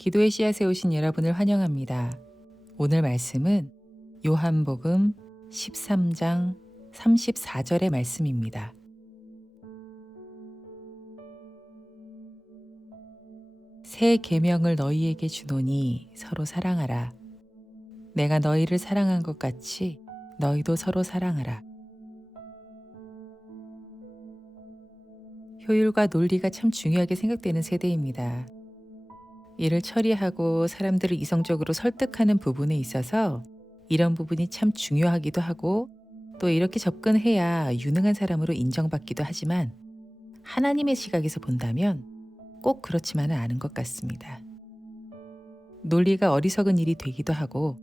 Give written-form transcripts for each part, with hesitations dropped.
기도의 씨앗에 오신 여러분을 환영합니다. 오늘 말씀은 요한복음 13장 34절의 말씀입니다. 새 계명을 너희에게 주노니 서로 사랑하라. 내가 너희를 사랑한 것 같이 너희도 서로 사랑하라. 효율과 논리가 참 중요하게 생각되는 세대입니다. 일을 처리하고 사람들을 이성적으로 설득하는 부분에 있어서 이런 부분이 참 중요하기도 하고 또 이렇게 접근해야 유능한 사람으로 인정받기도 하지만 하나님의 시각에서 본다면 꼭 그렇지만은 않은 것 같습니다. 논리가 어리석은 일이 되기도 하고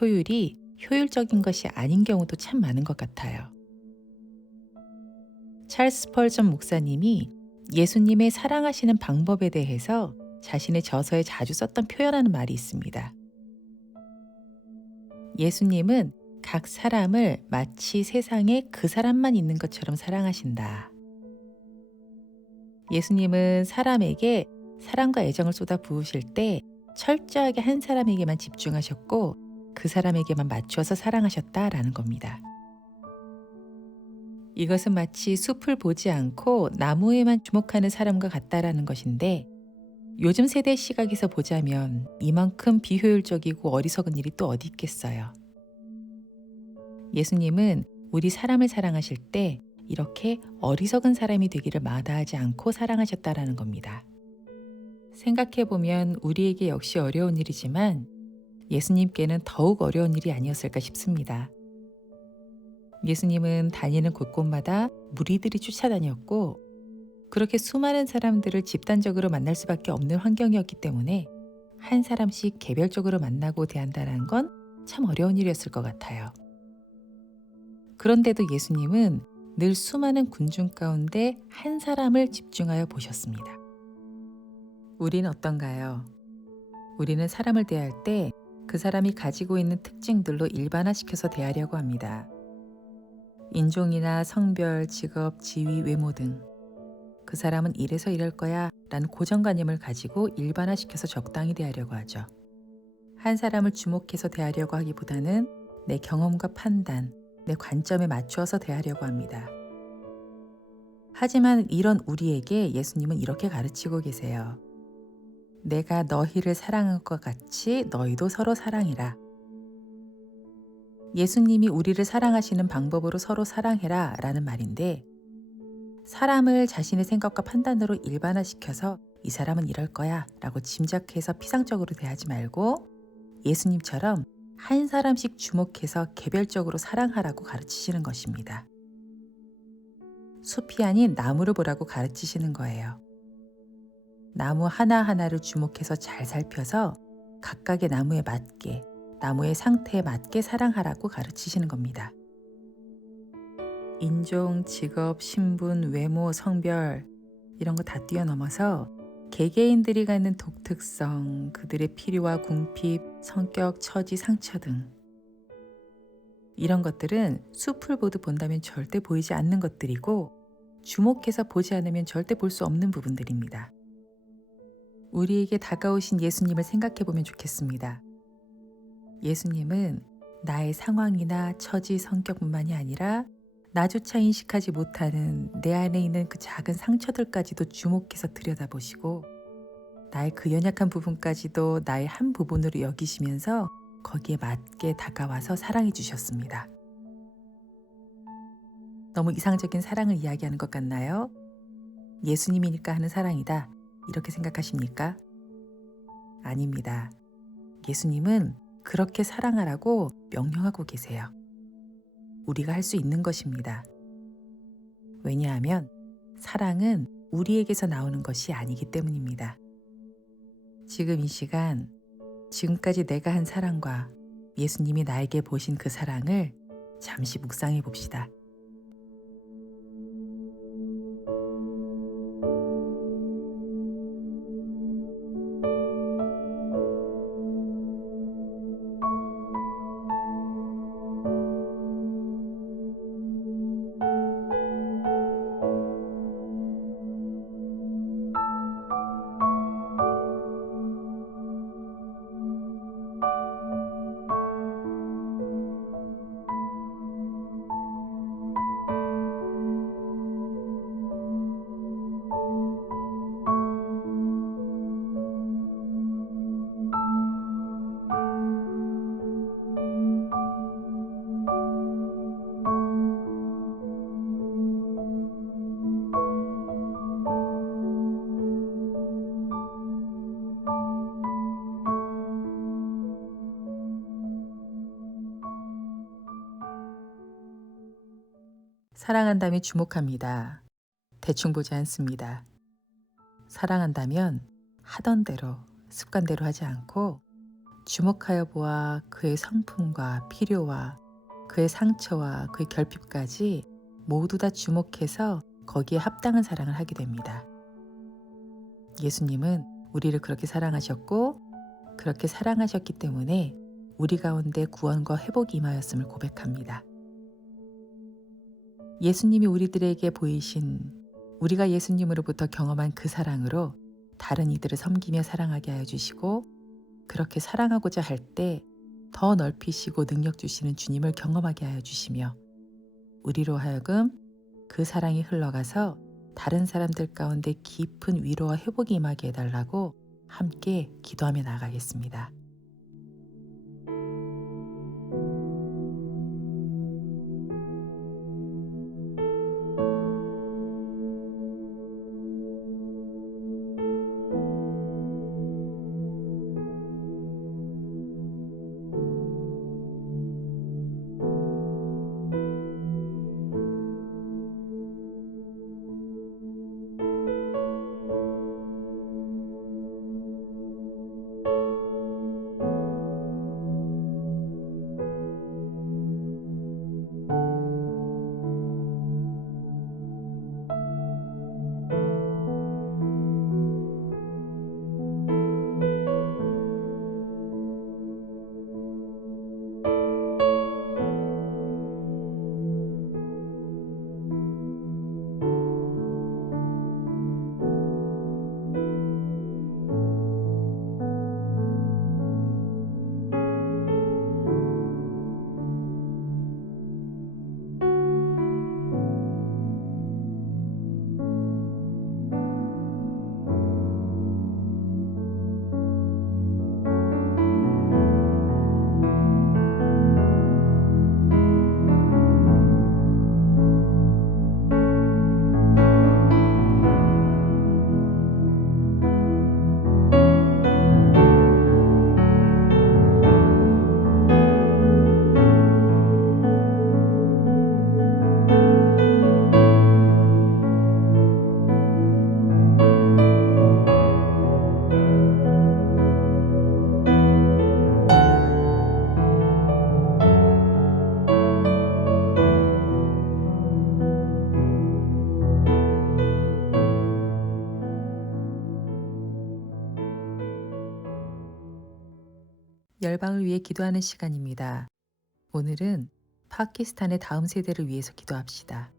효율이 효율적인 것이 아닌 경우도 참 많은 것 같아요. 찰스 펄전 목사님이 예수님의 사랑하시는 방법에 대해서 자신의 저서에 자주 썼던 표현하는 말이 있습니다. 예수님은 각 사람을 마치 세상에 그 사람만 있는 것처럼 사랑하신다. 예수님은 사람에게 사랑과 애정을 쏟아 부으실 때 철저하게 한 사람에게만 집중하셨고 그 사람에게만 맞추어서 사랑하셨다라는 겁니다. 이것은 마치 숲을 보지 않고 나무에만 주목하는 사람과 같다라는 것인데 요즘 세대 시각에서 보자면 이만큼 비효율적이고 어리석은 일이 또 어디 있겠어요. 예수님은 우리 사람을 사랑하실 때 이렇게 어리석은 사람이 되기를 마다하지 않고 사랑하셨다라는 겁니다. 생각해보면 우리에게 역시 어려운 일이지만 예수님께는 더욱 어려운 일이 아니었을까 싶습니다. 예수님은 다니는 곳곳마다 무리들이 쫓아다녔고 그렇게 수많은 사람들을 집단적으로 만날 수밖에 없는 환경이었기 때문에 한 사람씩 개별적으로 만나고 대한다는 건 참 어려운 일이었을 것 같아요. 그런데도 예수님은 늘 수많은 군중 가운데 한 사람을 집중하여 보셨습니다. 우린 어떤가요? 우리는 사람을 대할 때 그 사람이 가지고 있는 특징들로 일반화시켜서 대하려고 합니다. 인종이나 성별, 직업, 지위, 외모 등 그 사람은 이래서 이럴 거야 라는 고정관념을 가지고 일반화시켜서 적당히 대하려고 하죠. 한 사람을 주목해서 대하려고 하기보다는 내 경험과 판단, 내 관점에 맞추어서 대하려고 합니다. 하지만 이런 우리에게 예수님은 이렇게 가르치고 계세요. 내가 너희를 사랑한 것 같이 너희도 서로 사랑해라. 예수님이 우리를 사랑하시는 방법으로 서로 사랑해라 라는 말인데 사람을 자신의 생각과 판단으로 일반화시켜서 이 사람은 이럴 거야 라고 짐작해서 피상적으로 대하지 말고 예수님처럼 한 사람씩 주목해서 개별적으로 사랑하라고 가르치시는 것입니다. 숲이 아닌 나무를 보라고 가르치시는 거예요. 나무 하나하나를 주목해서 잘 살펴서 각각의 나무에 맞게, 나무의 상태에 맞게 사랑하라고 가르치시는 겁니다. 인종, 직업, 신분, 외모, 성별 이런 거 다 뛰어넘어서 개개인들이 갖는 독특성, 그들의 필요와 궁핍, 성격, 처지, 상처 등 이런 것들은 숲을 보듯 본다면 절대 보이지 않는 것들이고 주목해서 보지 않으면 절대 볼 수 없는 부분들입니다. 우리에게 다가오신 예수님을 생각해 보면 좋겠습니다. 예수님은 나의 상황이나 처지, 성격뿐만이 아니라 나조차 인식하지 못하는 내 안에 있는 그 작은 상처들까지도 주목해서 들여다보시고 나의 그 연약한 부분까지도 나의 한 부분으로 여기시면서 거기에 맞게 다가와서 사랑해 주셨습니다. 너무 이상적인 사랑을 이야기하는 것 같나요? 예수님이니까 하는 사랑이다. 이렇게 생각하십니까? 아닙니다. 예수님은 그렇게 사랑하라고 명령하고 계세요. 우리가 할 수 있는 것입니다. 왜냐하면 사랑은 우리에게서 나오는 것이 아니기 때문입니다. 지금 이 시간, 지금까지 내가 한 사랑과 예수님이 나에게 보신 그 사랑을 잠시 묵상해 봅시다. 사랑한다면 주목합니다. 대충 보지 않습니다. 사랑한다면 하던 대로, 습관대로 하지 않고 주목하여 보아 그의 성품과 필요와 그의 상처와 그의 결핍까지 모두 다 주목해서 거기에 합당한 사랑을 하게 됩니다. 예수님은 우리를 그렇게 사랑하셨고 그렇게 사랑하셨기 때문에 우리 가운데 구원과 회복이 임하였음을 고백합니다. 예수님이 우리들에게 보이신 우리가 예수님으로부터 경험한 그 사랑으로 다른 이들을 섬기며 사랑하게 하여 주시고 그렇게 사랑하고자 할 때 더 넓히시고 능력 주시는 주님을 경험하게 하여 주시며 우리로 하여금 그 사랑이 흘러가서 다른 사람들 가운데 깊은 위로와 회복이 임하게 해달라고 함께 기도하며 나아가겠습니다. 열방을 위해 기도하는 시간입니다. 오늘은 파키스탄의 다음 세대를 위해서 기도합시다.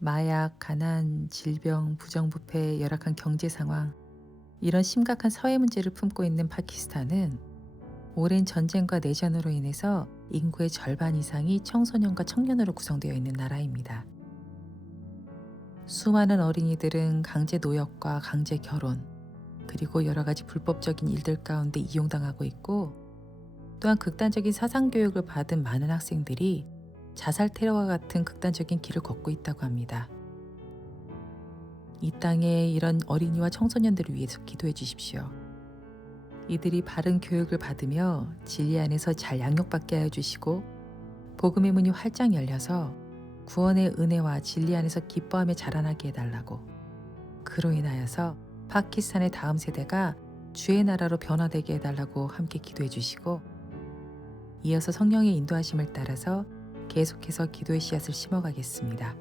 마약, 가난, 질병, 부정부패, 열악한 경제 상황, 이런 심각한 사회 문제를 품고 있는 파키스탄은 오랜 전쟁과 내전으로 인해서 인구의 절반 이상이 청소년과 청년으로 구성되어 있는 나라입니다. 수많은 어린이들은 강제 노역과 강제 결혼, 그리고 여러 가지 불법적인 일들 가운데 이용당하고 있고 또한 극단적인 사상교육을 받은 많은 학생들이 자살 테러와 같은 극단적인 길을 걷고 있다고 합니다. 이 땅에 이런 어린이와 청소년들을 위해서 기도해 주십시오. 이들이 바른 교육을 받으며 진리 안에서 잘 양육받게 하여 주시고 복음의 문이 활짝 열려서 구원의 은혜와 진리 안에서 기뻐하며 자라나게 해달라고, 그로 인하여서 파키스탄의 다음 세대가 주의 나라로 변화되게 해달라고 함께 기도해 주시고 이어서 성령의 인도하심을 따라서 계속해서 기도의 씨앗을 심어가겠습니다.